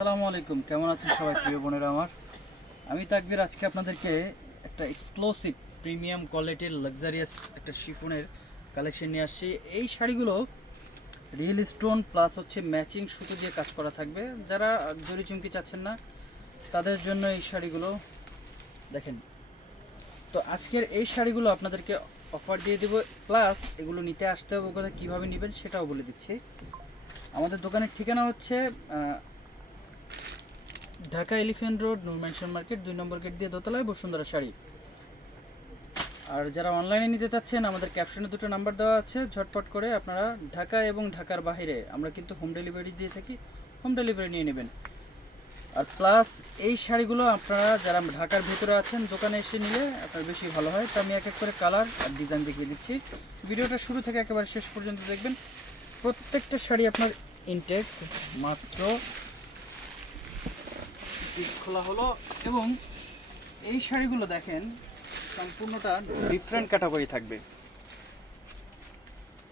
আসসালামু আলাইকুম, কেমন আছেন সবাই প্রিয় বোনেরা আমার। আমি তাকবীর আজকে আপনাদেরকে একটা এক্সক্লুসিভ প্রিমিয়াম কোয়ালিটির লাক্সারিয়াস একটা শিফনের কালেকশন নিয়ে আসছি। এই শাড়িগুলো রিয়েল স্টোন প্লাস হচ্ছে ম্যাচিং সুতো দিয়ে কাজ করা থাকবে। যারা জরি চুমকি চাচ্ছেন না তাদের জন্য এই শাড়িগুলো দেখেন। তো আজকের এই শাড়িগুলো আপনাদেরকে অফার দিয়ে দেবো, প্লাস এগুলো নিতে আসতে হবে কোথায়, কীভাবে নেবেন সেটাও বলে দিচ্ছি। আমাদের দোকানের ঠিকানা হচ্ছে ঢাকা এলিফ্যান্ট রোড, নূর ম্যানশন মার্কেট, 2 নম্বর গেট দিয়ে দোতলায়, বসুন্ধরা শাড়ি। আর যারা অনলাইনে নিতে চাচ্ছেন আমাদের ক্যাপশনে 2টো নাম্বার দেওয়া আছে, ঝটপট করে আপনারা ঢাকা এবং ঢাকার বাইরে আমরা কিন্তু হোম ডেলিভারি দিয়ে থাকি, হোম ডেলিভারি নিয়ে নেবেন। আর প্লাস এই শাড়িগুলো আপনারা যারা ঢাকার ভেতরে আছেন দোকানে এসে নিলে আপনার বেশি ভালো হয়। তো আমি এক এক করে কালার আর ডিজাইন দেখিয়ে দিচ্ছি। ভিডিওটা শুরু থেকে একেবারে শেষ পর্যন্ত দেখবেন। প্রত্যেকটা শাড়ি আপনার ইনটেক, মাত্র খোলা হলো। এবং এই শাড়িগুলো দেখেন সম্পূর্ণটা ডিফারেন্ট ক্যাটাগরি থাকবে।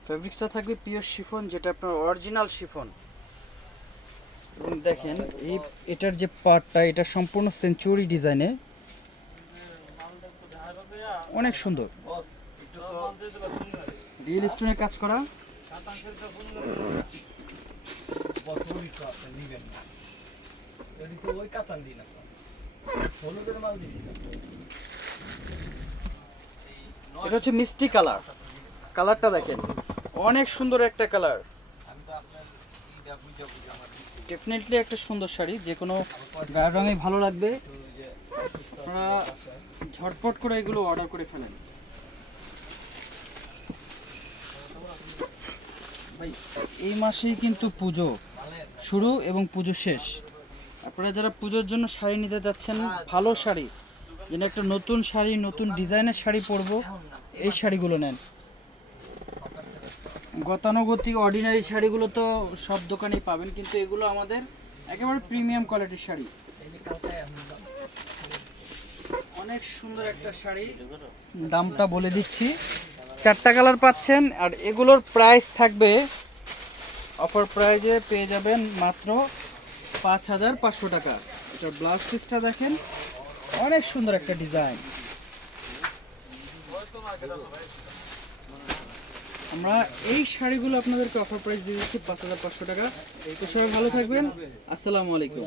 ফেব্রিক্সটা থাকবে পিওর শিফন, যেটা আপনার অরিজিনাল শিফন। এবং দেখেন এটার যে পার্টটা, এটা সম্পূর্ণ সেঞ্চুরি ডিজাইনে, অনেক সুন্দর। রিয়েল স্টোনে কাজ করা। এটা হচ্ছে মিষ্টি কালার। কালারটা দেখেন অনেক সুন্দর একটা কালার। ডেফিনেটলি একটা সুন্দর শাড়ি, যে কোনো গায়ের রঙে ভালো লাগবে। আপনারা ঝটপট করে এগুলো অর্ডার করে ফেলেন ভাই। এই মাসেই কিন্তু পুজো শুরু এবং পুজো শেষ। আপনারা যারা পুজোর জন্য শাড়ি নিতে যাচ্ছেন, ভালো শাড়ি, যেন একটা নতুন শাড়ি, নতুন ডিজাইনের শাড়ি পরবো, এই শাড়িগুলো নেন। গতানুগতিক অর্ডিনারি শাড়িগুলো তো সব দোকানেই পাবেন, কিন্তু এগুলো আমাদের একেবারে প্রিমিয়াম কোয়ালিটির শাড়ি। অনেক সুন্দর একটা শাড়ি, দামটা বলে দিচ্ছি। 4টা কালার পাচ্ছেন, আর এগুলোর প্রাইস থাকবে, অফার প্রাইজে পেয়ে যাবেন মাত্র 5500 টাকা। এটার ব্লাউজ পিসটা দেখেন, অনেক সুন্দর একটা ডিজাইন। আমরা এই শাড়িগুলো আপনাদেরকে অফার প্রাইস দিয়ে দিচ্ছি 5500 টাকা। তো সবাই ভালো থাকবেন, আসসালামু আলাইকুম।